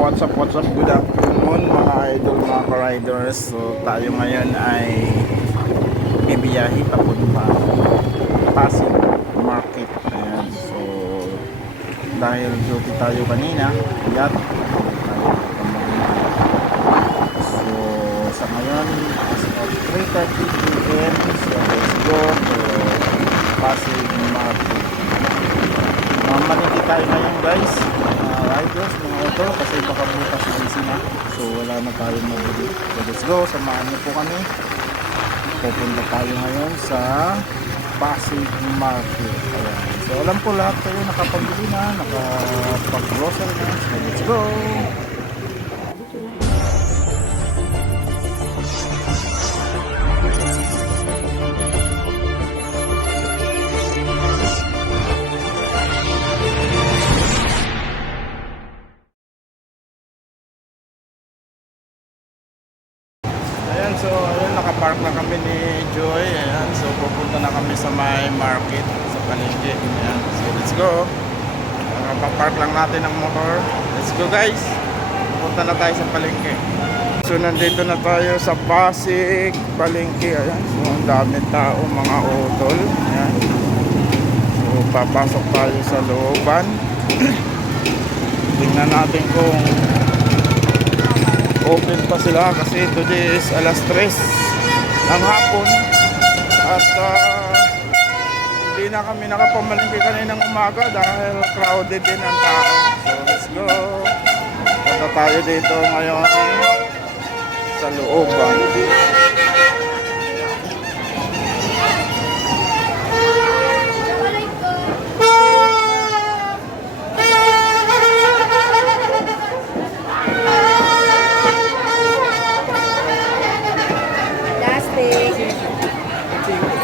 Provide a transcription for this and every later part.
what's up, good afternoon mga idol, mga ka-riders. So tayo ngayon ay bibiyahe papunta Pasig Market. Ayan, so dahil duty tayo kanina, yat so sa ngayon as of 3:30 PM, so let's go to Pasig Market. Malingki tayo ngayon guys, mga riders, mga auto, kasi baka bukas busy na, so wala na tayo mabili. So let's go, samahan niyo po kami. Pupunta tayo ngayon sa Pasig Market. Ayan. So alam po lahat kayo nakapabili na, nakapag-grocery na, so let's go. So ayun, nakapark na kami ni Joy. Ayan, so pupunta na kami sa may market, sa palengke. Ayan, so let's go. Papark lang natin ang motor. Let's go guys, pupunta na tayo sa palengke. So nandito na tayo sa Pasig Palengke. Ayan, so ang daming tao, mga utol. Ayan, so papasok tayo sa looban. Tingnan natin kung open pa sila, kasi today is alas 3 ng hapon at hindi na kami nakapamalingki kaninang umaga dahil crowded din ang tao. So let's go, punta tayo dito ngayon sa looban.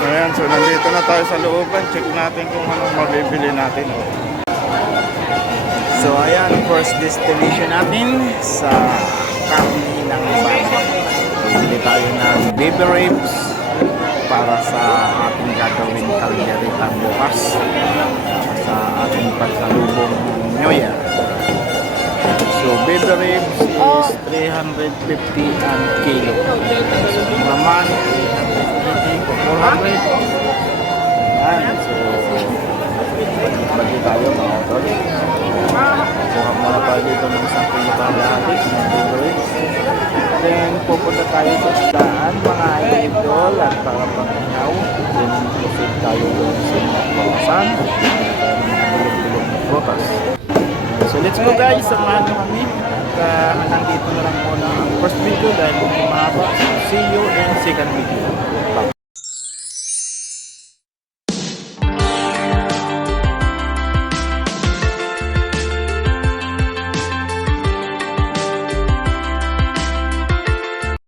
Ayan, so nandito na tayo sa looban. Check natin kung anong mabibili natin. So ayan, first destination natin sa karne ng baka. Bili tayo ng baby ribs para sa ating gagawin kaldereta bukas sa ating pagsalubong New Year. So baby ribs is 350 ang kilo. So naman 400. Ayan, so bagi tayo mga auto. Kuha muna tayo dito ng isang kilo kalahati ng baby ribs. Then pupunta tayo sa isdaan mga idol at para pang-ihaw. Then proceed tayo doon sa mga kawasan. Bulog-bulog na prutas. So let's go guys, samahan nyo kami. At hanggang dito na lang muna ang first video dahil hindi mahaba. See you in second video. Bye.